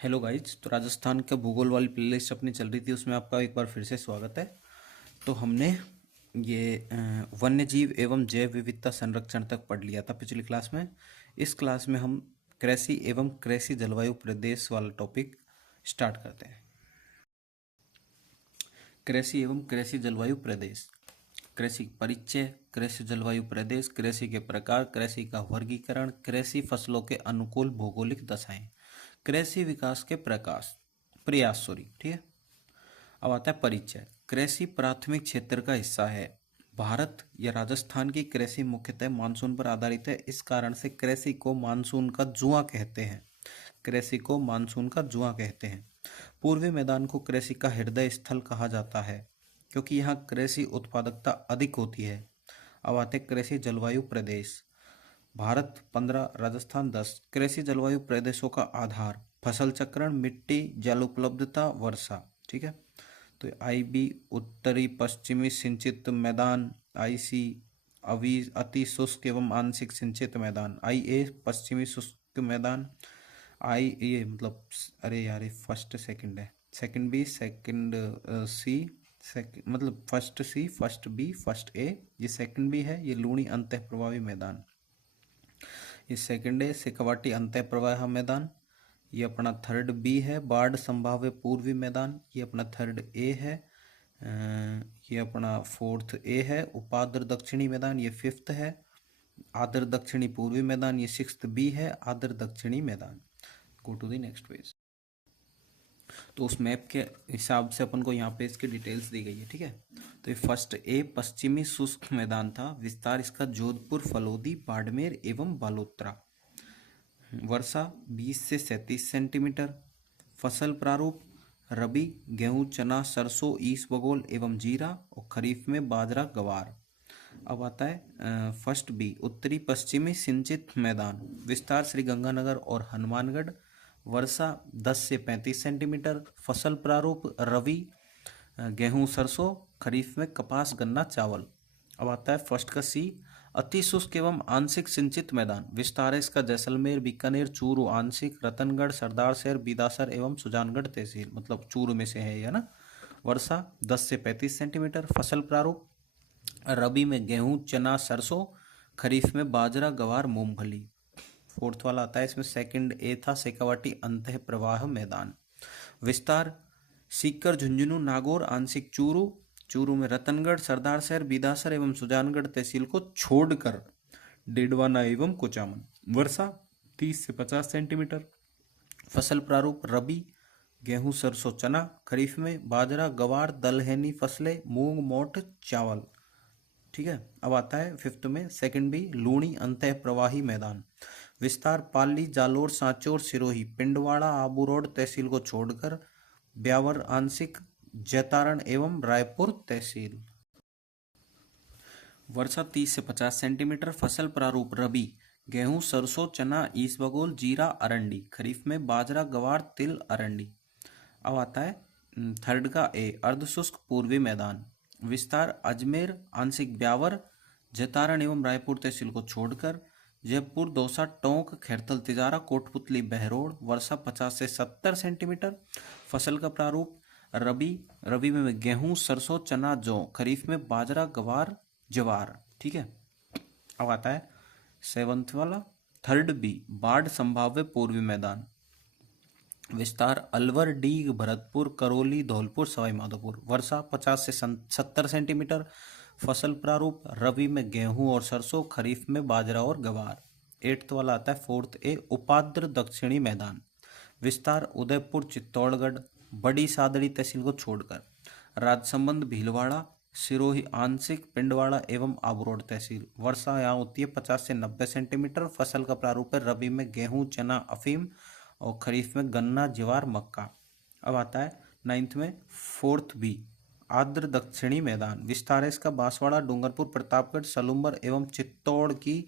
Hello guys. तो राजस्थान के भूगोल वाली प्लेलिस्ट अपनी चल रही थी, उसमें आपका एक बार फिर से स्वागत है। तो हमने ये वन्य जीव एवं जैव विविधता संरक्षण तक पढ़ लिया था पिछली क्लास में। इस क्लास में हम कृषि एवं कृषि जलवायु प्रदेश वाला टॉपिक स्टार्ट करते हैं। कृषि एवं कृषि जलवायु प्रदेश। कृषि परिचय, कृषि जलवायु प्रदेश, कृषि के प्रकार, कृषि का वर्गीकरण, कृषि फसलों के अनुकूल भौगोलिक दशाएं, कृषि विकास के प्रयास ठीक है। अब आता है परिचय। कृषि प्राथमिक क्षेत्र का हिस्सा है। भारत या राजस्थान की कृषि मुख्यतः मानसून पर आधारित है। इस कारण से कृषि को मानसून का जुआ कहते हैं। कृषि को मानसून का जुआ कहते हैं। पूर्वी मैदान को कृषि का हृदय स्थल कहा जाता है क्योंकि यहाँ कृषि उत्पादकता अधिक होती है। अब आते हैं कृषि जलवायु प्रदेश। भारत 15, राजस्थान 10। कृषि जलवायु प्रदेशों का आधार फसल चक्रण, मिट्टी, जल उपलब्धता, वर्षा। ठीक है। तो IB उत्तरी पश्चिमी सिंचित मैदान, IC अति शुष्क एवं आंशिक सिंचित मैदान, IA पश्चिमी शुष्क मैदान, ये मतलब अरे यार ये फर्स्ट सेकंड है, सेकंड बी सेकंड सी, मतलब first C first B first A, ये सेकंड बी है, ये लूणी अंतः प्रभावी मैदान। ये सेकंड है शेखावाटी अंतः प्रवाह मैदान। ये अपना थर्ड बी है बाढ़ संभाव्य पूर्वी मैदान। ये अपना थर्ड ए है। ये अपना फोर्थ ए है उपाद्र दक्षिणी मैदान। ये फिफ्थ है आद्र दक्षिणी पूर्वी मैदान। ये सिक्स्थ बी है आद्र दक्षिणी मैदान। Go to the next page. तो उस मैप के हिसाब से अपन को यहाँ पे इसकी डिटेल्स दी गई है। ठीक है। तो ये फर्स्ट ए पश्चिमी शुष्क मैदान था। विस्तार इसका जोधपुर, फलोदी, बाड़मेर एवं बालोतरा। वर्षा 20 से 37 सेंटीमीटर। फसल प्रारूप रबी गेहूं, चना, सरसों, ईसबगोल एवं जीरा, और खरीफ में बाजरा, गवार। अब आता है फर्स्ट बी उत्तरी पश्चिमी सिंचित मैदान। विस्तार श्री गंगानगर और हनुमानगढ़। वर्षा 10 से 35 सेंटीमीटर। फसल प्रारूप रवि गेहूं, सरसों, खरीफ में कपास, गन्ना, चावल। अब आता है फर्स्ट का सी अति शुष्क एवं आंशिक सिंचित मैदान। विस्तार है इसका जैसलमेर, बीकानेर, चूरू आंशिक, रतनगढ़, सरदार शहर, बिदासर एवं सुजानगढ़ तहसील, मतलब चूरू में से है ना। वर्षा 10 से 35 सेंटीमीटर। फसल प्रारूप रबी में गेहूं, चना, सरसों, खरीफ में बाजरा, गवार, मूंगफली। फोर्थ वाला आता है इसमें सेकंड ए था शेखावाटी अंतः प्रवाह मैदान। विस्तार सीकर, झुंझुनू, नागौर आंशिक, चूरू, चूरू में रतनगढ़, सरदार शहर, बिदासर एवं सुजानगढ़ तहसील को छोड़कर डेडवाना एवं कुचामन। वर्षा 30 से 50 सेंटीमीटर। फसल प्रारूप रबी गेहूं, सरसों, चना, खरीफ में बाजरा, गवार, दलहनी फसलें, मूंग, मोठ, चावल। ठीक है। अब आता है फिफ्थ में सेकंड बी लूणी अंतः प्रवाही मैदान। विस्तार पाली, जालोर, सांचौर, सिरोही, पिंडवाड़ा, आबू रोड तहसील को छोड़कर ब्यावर आंशिक, जैतारण एवं रायपुर तहसील। वर्षा 30 से 50 सेंटीमीटर। फसल प्रारूप रबी गेहूं, सरसों, चना, ईसबगोल, जीरा, अरंडी, खरीफ में बाजरा, गवार, तिल, अरंडी। अब आता है थर्ड का ए अर्धशुष्क पूर्वी मैदान। विस्तार अजमेर आंशिक, ब्यावर, जैतारण एवं रायपुर तहसील को छोड़कर जयपुर, दौसा, टोंक, खैरथल, तिजारा, कोटपुतली, बहरोड। वर्षा 50 से 70 सेंटीमीटर। फसल का प्रारूप रबी में गेहूं, सरसों, चना, जौ, खरीफ में बाजरा, गवार, जवार। ठीक है। अब आता है सेवंथ वाला थर्ड बी बाढ़ संभाव्य पूर्वी मैदान। विस्तार अलवर, डीग, भरतपुर, करौली, धौलपुर, सवाई माधोपुर। वर्षा 50 से 70 सेंटीमीटर। फसल प्रारूप रबी में गेहूं और सरसों, खरीफ में बाजरा और गवार। एट्थ वाला आता है फोर्थ ए उपाद्र दक्षिणी मैदान। विस्तार उदयपुर, चित्तौड़गढ़, बड़ी सादड़ी तहसील को छोड़कर राजसमंद, भीलवाड़ा, सिरोही आंशिक, पिंडवाड़ा एवं आबूरोड तहसील। वर्षा यहाँ होती है 50 से 90 सेंटीमीटर। फसल का प्रारूप है रबी में गेहूं, चना, अफीम, और खरीफ में गन्ना, ज्वार, मक्का। अब आता है नाइन्थ में फोर्थ बी आर्द्र दक्षिणी मैदान। विस्तार है इसका बांसवाड़ा, डूंगरपुर, प्रतापगढ़, सलूम्बर एवं चित्तौड़ की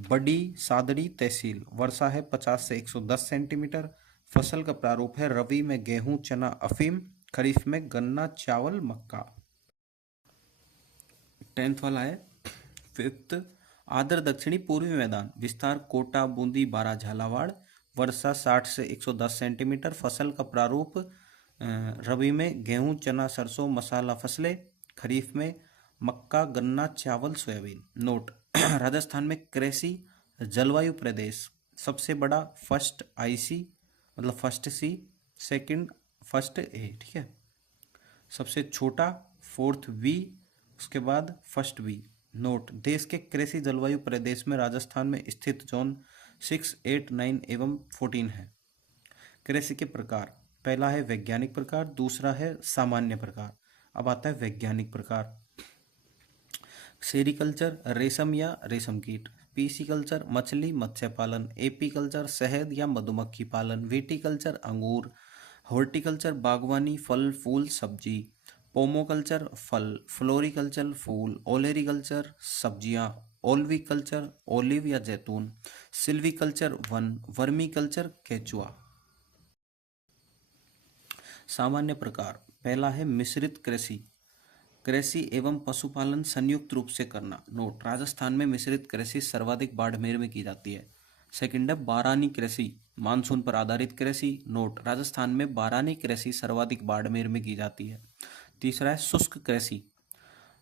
बड़ी सादड़ी तहसील। वर्षा है 50 से 110 सेंटीमीटर। फसल का प्रारूप है रबी में गेहूं, चना, अफीम, खरीफ में गन्ना, चावल, मक्का। टेंथ वाला है फिफ्थ आदर दक्षिणी पूर्वी मैदान। विस्तार कोटा, बूंदी, बारा, झालावाड़, वर्षा 60 से 110 सेंटीमीटर। फसल का प्रारूप रबी में गेहूं, चना, सरसों, मसाला फसलें। खरीफ में मक्का, गन्ना, चावल, सोयाबीन। नोट राजस्थान में कृषि जलवायु प्रदेश सबसे बड़ा फर्स्ट आईसी मतलब first C, second first A, ठीक है। सबसे छोटा फोर्थ बी, उसके बाद फर्स्ट बी। नोट देश के कृषि जलवायु प्रदेश में राजस्थान में स्थित जोन 6, 8, 9 एवं 14 है। कृषि के प्रकार, पहला है वैज्ञानिक प्रकार, दूसरा है सामान्य प्रकार। अब आता है वैज्ञानिक प्रकार। सेरिकल्चर रेशम या रेशम कीट, पीसीकल्चर मछली मत्स्य पालन, एपीकल्चर शहद या मधुमक्खी पालन, विटीकल्चर अंगूर, हॉर्टिकल्चर बागवानी फल फूल सब्जी, पोमोकल्चर फल, फ्लोरिकल्चर फूल, ओलेरिकल्चर सब्जियां, ओल्विकल्चर ओलिव या जैतून, सिल्वीकल्चर वन, वर्मीकल्चर केचुआ। सामान्य प्रकार, पहला है मिश्रित कृषि, कृषि एवं पशुपालन संयुक्त रूप से करना। नोट राजस्थान में मिश्रित कृषि सर्वाधिक बाड़मेर में की जाती है। सेकंड है बारानी कृषि, मानसून पर आधारित कृषि। नोट राजस्थान में बारानी कृषि सर्वाधिक बाड़मेर में की जाती है। तीसरा है शुष्क कृषि,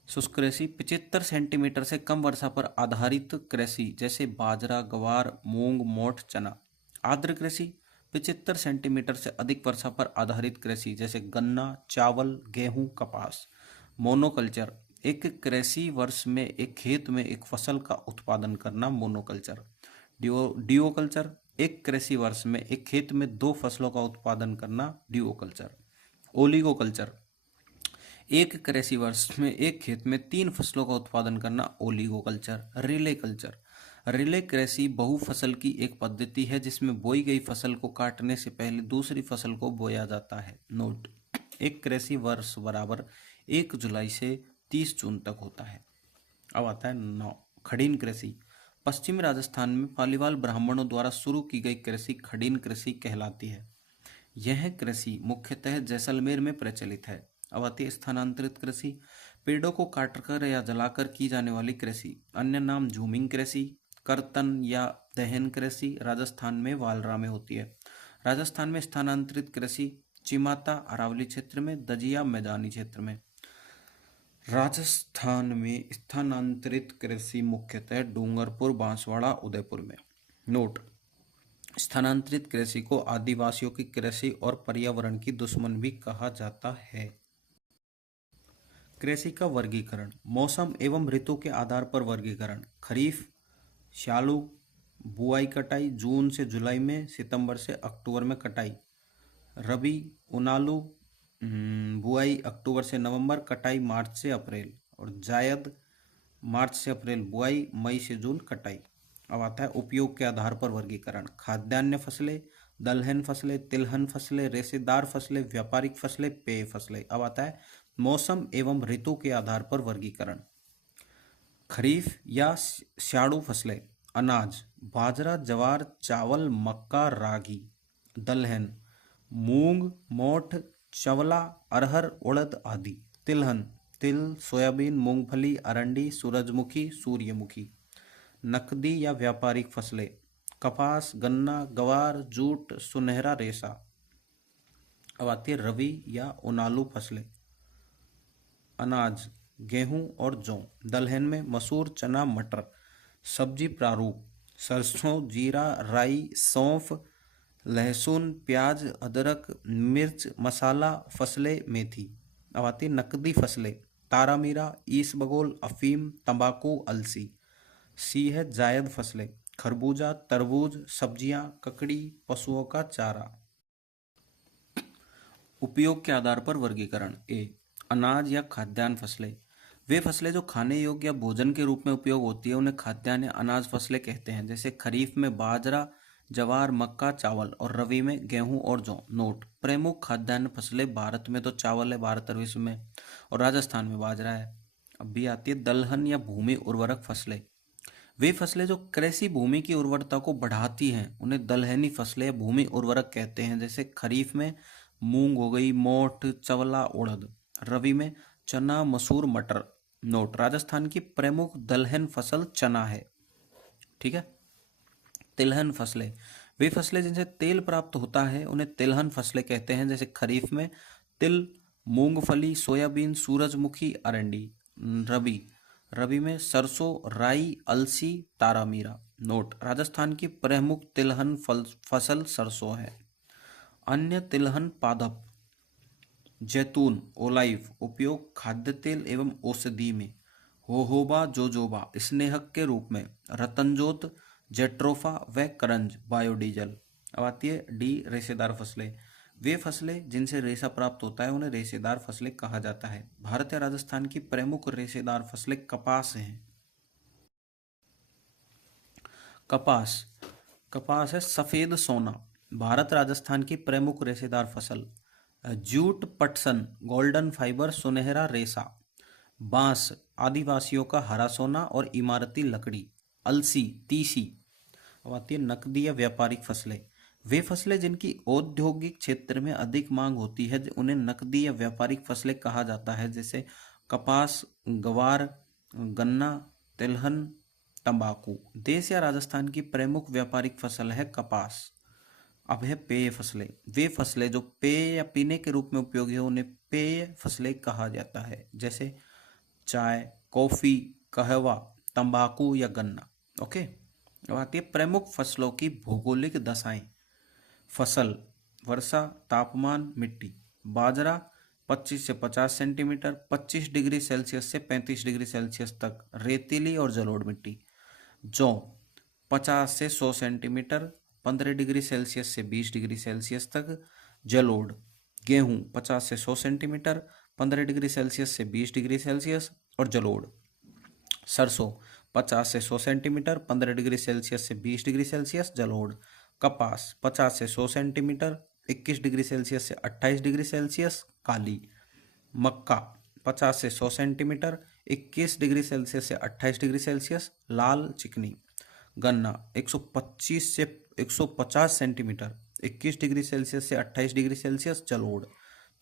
शुष्क कृषि 75 सेंटीमीटर से कम वर्षा पर आधारित कृषि जैसे बाजरा, ग्वार, मूंग, मोठ, चना। आर्द्र कृषि 75 सेंटीमीटर से अधिक वर्षा पर आधारित कृषि जैसे गन्ना, चावल, गेहूं, कपास। मोनोकल्चर, एक कृषि वर्ष में एक खेत में एक फसल का उत्पादन करना, मोनोकल्चर। डिओकल्चर, एक कृषि वर्ष में एक खेत में 2 फसलों का उत्पादन करना, डिओकल्चर। ओलिगोकल्चर, एक कृषि वर्ष में एक खेत में 3 फसलों का उत्पादन करना, ओलिगोकल्चर। रिले कल्चर, रिले कृषि बहुफसल की एक पद्धति है जिसमें बोई गई फसल को काटने से पहले दूसरी फसल को बोया जाता है। नोट एक कृषि वर्ष बराबर 1 जुलाई से 30 जून तक होता है। अब आता है 9 खड़ीन कृषि, पश्चिमी राजस्थान में पालीवाल ब्राह्मणों द्वारा शुरू की गई कृषि खड़ीन कृषि कहलाती है। यह कृषि मुख्यतः जैसलमेर में प्रचलित है। अब आती है स्थानांतरित कृषि, पेड़ों को काटकर या जलाकर की जाने वाली कृषि, अन्य नाम झूमिंग कृषि, कर्तन या दहन कृषि, राजस्थान में वालरा में होती है। राजस्थान में स्थानांतरित कृषि चिमाता अरावली क्षेत्र में, दजिया मैदानी क्षेत्र में। राजस्थान में स्थानांतरित कृषि मुख्यतः डूंगरपुर, बांसवाड़ा, उदयपुर में। नोट स्थानांतरित कृषि को आदिवासियों की कृषि और पर्यावरण की दुश्मन भी कहा जाता है। कृषि का वर्गीकरण, मौसम एवं ऋतु के आधार पर वर्गीकरण। खरीफ श्यालू, बुआई कटाई जून से जुलाई में, सितंबर से अक्टूबर में कटाई। रबी उनालू, बुआई अक्टूबर से नवंबर, कटाई मार्च से अप्रैल। और जायद मार्च से अप्रैल बुआई, मई से जून कटाई। अब आता है उपयोग के आधार पर वर्गीकरण, खाद्यान्न फसलें, दलहन फसलें, तिलहन फसलें, रेशेदार फसलें, व्यापारिक फसलें, पेय फसलें। अब आता है मौसम एवं ऋतु के आधार पर वर्गीकरण, खरीफ या स्याड़ू फसलें, अनाज बाजरा, ज्वार, चावल, मक्का, रागी। दलहन मूंग, मोठ, चवला, अरहर, उड़द आदि। तिलहन तिल, सोयाबीन, मूंगफली, अरंडी, सूरजमुखी, सूर्यमुखी। नकदी या व्यापारिक फसलें, कपास, गन्ना, ग्वार, जूट, सुनहरा रेशा। अब आती है रबी या उनालू फसलें, अनाज गेहूं और जौ। दलहन में मसूर, चना, मटर। सब्जी प्रारूप, सरसों, जीरा, राई, सौंफ, लहसुन, प्याज, अदरक, मिर्च, मसाला फसलें, मेथी। अब आती है नकदी फसलें, तारामीरा, ईसबगोल, अफीम, तंबाकू, अलसी। सी है जायद फसलें, खरबूजा, तरबूज, सब्जियां, ककड़ी, पशुओं का चारा। उपयोग के आधार पर वर्गीकरण, ए अनाज या खाद्यान्न फसलें, वे फसलें जो खाने योग्य या भोजन के रूप में उपयोग होती है उन्हें खाद्यान्न या अनाज फसलें कहते हैं। जैसे खरीफ में बाजरा, ज्वार, मक्का, चावल। और रबी में गेहूं और जौ। नोट प्रमुख खाद्यान्न फसलें, भारत में तो चावल है, भारत और विश्व में, और राजस्थान में बाजरा है। अब भी आती है दलहन या भूमि उर्वरक फसलें, वे फसलें जो कृषि भूमि की उर्वरता को बढ़ाती हैं उन्हें दलहनी फसलें या भूमि उर्वरक कहते हैं। जैसे खरीफ में मूंग हो गई, मोठ, चवला, उड़द। रबी में चना, मसूर, मटर। नोट राजस्थान की प्रमुख दलहन फसल चना है, ठीक है। तिलहन फसलें, वे फसलें जिनसे तेल प्राप्त होता है उन्हें तिलहन फसलें कहते हैं, जैसे खरीफ में तिल, मूंगफली, सोयाबीन, सूरजमुखी, अरंडी। रबी में सरसों, राई, अलसी, तारामीरा। नोट: राजस्थान की प्रमुख तिलहन फसल सरसों है। अन्य तिलहन पादप: जैतून, ओलिव। उपयोग: खाद्य तेल एवं औषधि में। होहोबा, जोजोबा स्नेहक के रूप में। रतनजोत, जेट्रोफा व करंज बायोडीजल। अब आती है डी, रेशेदार फसलें। वे फसलें जिनसे रेशा प्राप्त होता है उन्हें रेशेदार फसलें कहा जाता है। भारत या राजस्थान की प्रमुख रेशेदार फसलें कपास हैं। कपास है सफेद सोना। भारत राजस्थान की प्रमुख रेशेदार फसल। जूट, पटसन, गोल्डन फाइबर, सुनहरा रेशा। बांस, आदिवासियों का हरा सोना और इमारती लकड़ी। अलसी, तीसी। अब आती है नकदी या व्यापारिक फसलें। वे फसलें जिनकी औद्योगिक क्षेत्र में अधिक मांग होती है उन्हें नकदी या व्यापारिक फसलें कहा जाता है, जैसे कपास, ग्वार, गन्ना, तिलहन, तंबाकू। देश या राजस्थान की प्रमुख व्यापारिक फसल है कपास। अब है पेय फसलें। वे फसलें जो पेय या पीने के रूप में उपयोगी है उन्हें पेय फसलें कहा जाता है, जैसे चाय, कॉफी, कहवा, तंबाकू या गन्ना। ओके। अब आती है प्रमुख फसलों की भौगोलिक दशाएं। फसल: वर्षा, तापमान, मिट्टी। बाजरा 25 से 50 सेंटीमीटर 25 डिग्री सेल्सियस से 35 डिग्री सेल्सियस तक रेतीली और जलोढ़ मिट्टी। जौ 50 से 100 सेंटीमीटर 15 डिग्री सेल्सियस से 20 डिग्री सेल्सियस तक जलोढ़। गेहूं 50 से 100 सेंटीमीटर 15 डिग्री सेल्सियस से 20 डिग्री सेल्सियस और जलोढ़। सरसों 50 से 100 सेंटीमीटर 15 डिग्री सेल्सियस से 20 डिग्री सेल्सियस जलोढ़। कपास 50 से 100 सेंटीमीटर 21 डिग्री सेल्सियस से 28 डिग्री सेल्सियस काली। मक्का 50 से 100 सेंटीमीटर 21 डिग्री सेल्सियस से 28 डिग्री सेल्सियस लाल चिकनी। गन्ना 125 से 150 सेंटीमीटर 21 डिग्री सेल्सियस से 28 डिग्री सेल्सियस जलोढ़।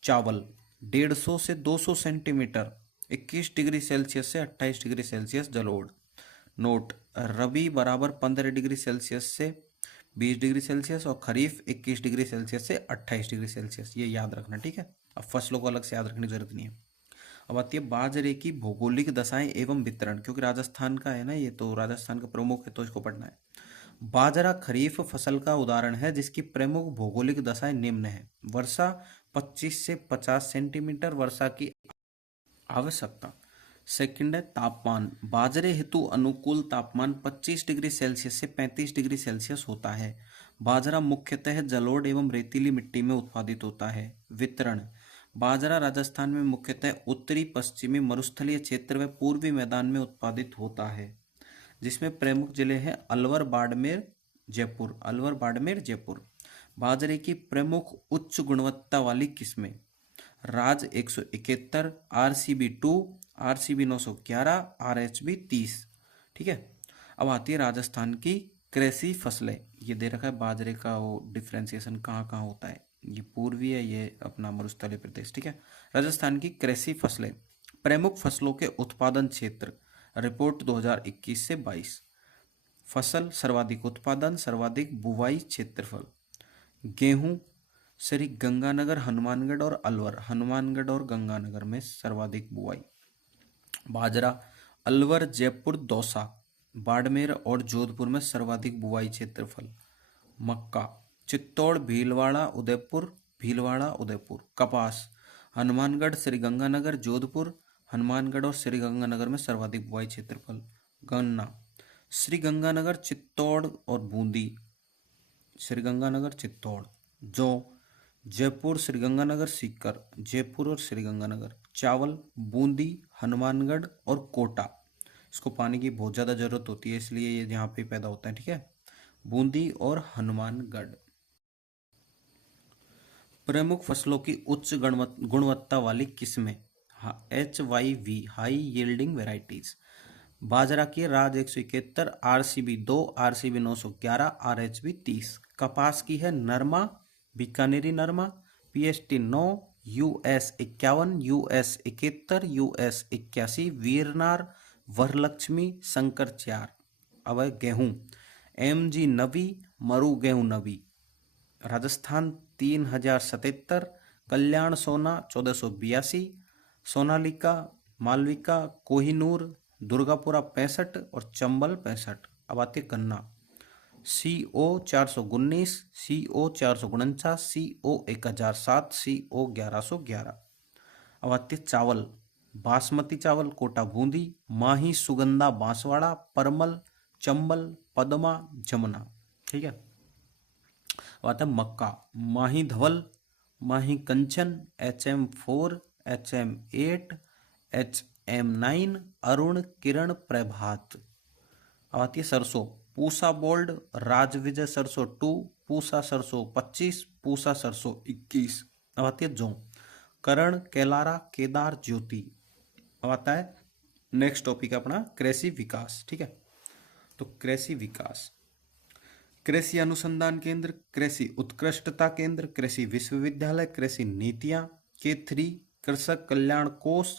चावल 150 से 200 सेंटीमीटर 21 डिग्री सेल्सियस से 28 डिग्री सेल्सियस जलोढ़। नोट: रबी बराबर 15 डिग्री सेल्सियस से 20 डिग्री सेल्सियस और खरीफ 21 डिग्री सेल्सियस से 28 डिग्री सेल्सियस। ये याद रखना, ठीक है। अब फसलों को अलग से याद रखने की जरूरत नहीं है। अब आती है बाजरे की भौगोलिक दशाएं एवं वितरण, क्योंकि राजस्थान का है ना, ये तो राजस्थान का प्रमुख है तो इसको पढ़ना है। बाजरा खरीफ फसल का उदाहरण है जिसकी प्रमुख भौगोलिक दशाएं निम्न है। वर्षा 25 से 50 सेंटीमीटर वर्षा की आवश्यकता। सेकंड है तापमान। बाजरे हेतु अनुकूल तापमान 25 डिग्री सेल्सियस से 35 डिग्री सेल्सियस होता है। बाजरा मुख्यतः जलोढ़ एवं रेतीली मिट्टी में उत्पादित होता है। वितरण: बाजरा राजस्थान में मुख्यतः उत्तरी पश्चिमी मरुस्थलीय क्षेत्र व पूर्वी मैदान में उत्पादित होता है, जिसमें प्रमुख जिले हैं अलवर, बाड़मेर, जयपुर। अलवर, बाड़मेर, जयपुर। बाजरे की प्रमुख उच्च गुणवत्ता वाली किस्में: राज 171, RCB 2, RCB 911, RHB 30। ठीक है। अब आती है राजस्थान की कृषि फसलें। ये दे रखा है बाजरे का वो डिफ्रेंसिएशन कहाँ कहाँ होता है। ये पूर्वी है, ये अपना मरुस्थलीय प्रदेश। ठीक है। राजस्थान की कृषि फसलें। प्रमुख फसलों के उत्पादन क्षेत्र रिपोर्ट 2021 से 22। फसल: सर्वाधिक उत्पादन, सर्वाधिक बुवाई, क्षेत्रफल। गेहूं श्री गंगानगर, हनुमानगढ़ और अलवर। हनुमानगढ़ और गंगानगर में सर्वाधिक बुवाई। बाजरा अलवर, जयपुर, दौसा, बाड़मेर और जोधपुर में सर्वाधिक बुवाई, क्षेत्रफल। मक्का चित्तौड़, भीलवाड़ा, उदयपुर, भीलवाड़ा, उदयपुर। कपास हनुमानगढ़, श्रीगंगानगर, जोधपुर, हनुमानगढ़ और श्रीगंगानगर में सर्वाधिक बुवाई, क्षेत्रफल। गन्ना श्रीगंगानगर, चित्तौड़ और बूंदी। श्रीगंगानगर, चित्तौड़। जौ जयपुर, श्रीगंगानगर, सीकर, जयपुर और श्रीगंगानगर। चावल बूंदी, हनुमानगढ़ और कोटा। इसको पानी की बहुत ज़्यादा ज़रूरत होती है इसलिए ये यहाँ पे पैदा होता है। ठीक है। बूंदी और हनुमानगढ़। प्रमुख फसलों की उच्च गुणवत्ता वाली किस्में। HYV high yielding varieties. बाजरा की राज 171, RCB 2, RCB 911, RHB 30। कपास की है नरमा, बीकानेरी नरमा, PST 9, US 51, US 71, US 81, वीरनार, Varalakshmi, Shankar 4। अब है गेहूं MG नवी मरु गेहूं नवी। राजस्थान 3077, कल्याण सोना 1482, सोनालिका मालविका कोहिनूर दुर्गापुरा 65 और चंबल 65। अब आती है गन्ना, CO 419, CO 449, CO 1007, CO 1111। अब आती है चावल, बासमती चावल कोटा बूंदी, माही सुगंधा बांसवाड़ा, परमल चंबल पदमा जमुना। ठीक है। अब आता है मक्का, माही धवल, माही कंचन, HM4, HM8, HM9, अरुण किरण प्रभात। अब आती है सरसों, पूसा बोल्ड, राजविजय सरसों 2, पूसा सरसों 25, पूसा सरसों 21। अब आती है जौ, करण केलारा केदार ज्योति। अब आता है नेक्स्ट टॉपिक अपना कृषि विकास। ठीक है, तो कृषि विकास, कृषि अनुसंधान केंद्र, कृषि उत्कृष्टता केंद्र, कृषि विश्वविद्यालय, कृषि नीतियां, K3 कृषक कल्याण कोष,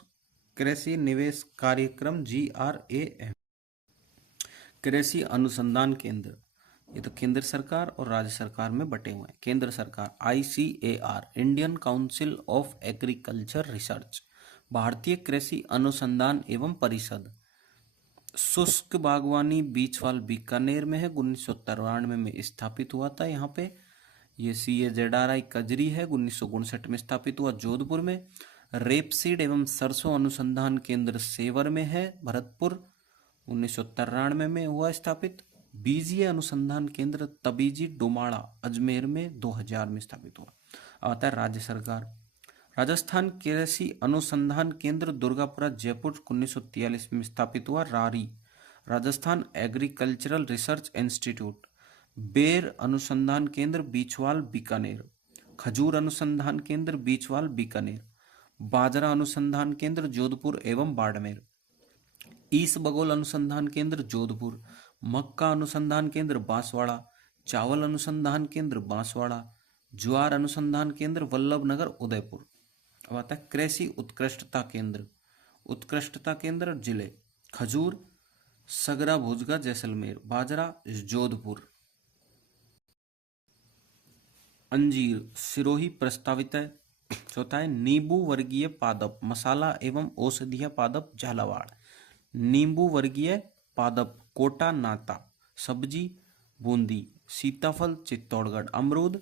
कृषि निवेश कार्यक्रम GRAM। कृषि अनुसंधान केंद्र, ये तो केंद्र सरकार और राज्य सरकार में बटे हुए हैं। केंद्र सरकार ICAR, Indian council of agriculture research, भारतीय कृषि अनुसंधान एवं परिषद। शुष्क बागवानी बीचवाल बीकानेर में है, 1993 में स्थापित हुआ था यहाँ पे। ये CAZRI कजरी है, 1959 में स्थापित हुआ जोधपुर में। रेपसीड एवं सरसों अनुसंधान केंद्र सेवर में है, भरतपुर, 1993 में हुआ स्थापित। बीजीय अनुसंधान केंद्र तबीजी डोमाड़ा अजमेर में 2000 में स्थापित हुआ। आता है राज्य सरकार, राजस्थान कृषि अनुसंधान केंद्र दुर्गापुरा जयपुर 1943 में स्थापित हुआ। रारी राजस्थान एग्रीकल्चरल रिसर्च इंस्टीट्यूट। बेर अनुसंधान केंद्र बीचवाल बीकानेर। खजूर अनुसंधान केंद्र बीचवाल बीकानेर। बाजरा अनुसंधान केंद्र जोधपुर एवं बाड़मेर। ईस बगोल अनुसंधान केंद्र जोधपुर। मक्का अनुसंधान केंद्र बांसवाड़ा। चावल अनुसंधान केंद्र बांसवाड़ा। ज्वार अनुसंधान केंद्र वल्लभनगर उदयपुर। अब आता है कृषि उत्कृष्टता केंद्र, उत्कृष्टता केंद्र जिले खजूर, सगरा भुजगा जैसलमेर, बाजरा जोधपुर। अंजीर सिरोही प्रस्तावित है। चौथा है नींबू वर्गीय पादप मसाला एवं औषधीय पादप झालावाड़। नींबू वर्गीय पादप कोटा नाता। सब्जी बूंदी। सीताफल चित्तौड़गढ़। अमरूद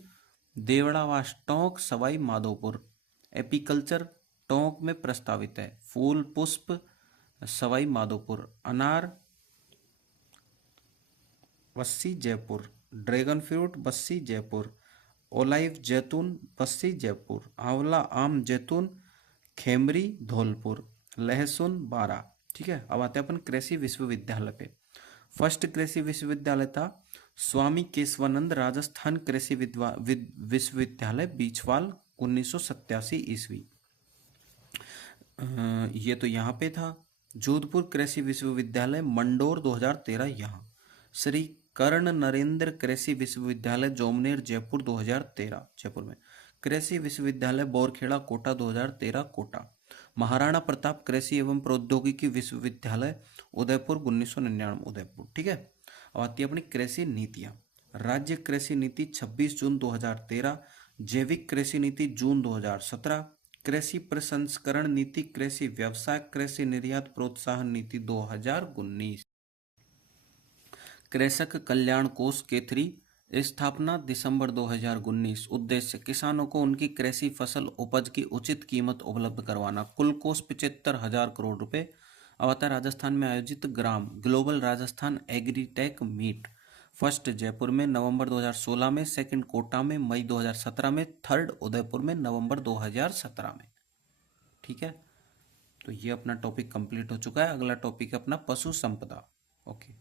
देवड़ावास टोंक सवाई माधोपुर। एपीकल्चर टोंक में प्रस्तावित है। फूल पुष्प सवाई माधोपुर। अनार Bassi Jaipur. Dragon fruit Bassi Jaipur. Olive जैतून बस्सी जयपुर। आंवला आम जैतून खेमरी धौलपुर। लहसुन बारा। ठीक है, अब आते हैं अपन कृषि विश्वविद्यालय पे। फर्स्ट कृषि विश्वविद्यालय था स्वामी केशवानंद राजस्थान कृषि विश्वविद्यालय बीचवाल 1987 ईस्वी। ये तो यहाँ पे था। जोधपुर कृषि विश्वविद्यालय मंडोर 2013 यहाँ। श्री कर्ण नरेंद्र कृषि विश्वविद्यालय जोमनेर जयपुर 2013 जयपुर में। कृषि विश्वविद्यालय बोरखेड़ा कोटा 2013 कोटा। महाराणा प्रताप कृषि एवं प्रौद्योगिकी विश्वविद्यालय उदयपुर 1999 उदयपुर। ठीक है, अब आती है अपनी कृषि नीतियां। राज्य कृषि नीति 26 जून 2013। जैविक कृषि नीति जून 2017। कृषि प्रसंस्करण नीति, कृषि व्यवसाय, कृषि निर्यात प्रोत्साहन नीति 2019। कृषक कल्याण कोष K3 स्थापना दिसंबर 2019। उद्देश्य किसानों को उनकी कृषि फसल उपज की उचित कीमत उपलब्ध करवाना। कुल कोष 75,000 करोड़ रुपए। अब राजस्थान में आयोजित global Rajasthan agritech meet. First Jaipur में नवंबर 2016 में, सेकंड कोटा में मई 2017 में, थर्ड उदयपुर में नवंबर 2017 में। ठीक है, तो ये अपना टॉपिक कंप्लीट हो चुका है। अगला टॉपिक अपना पशु संपदा। ओके।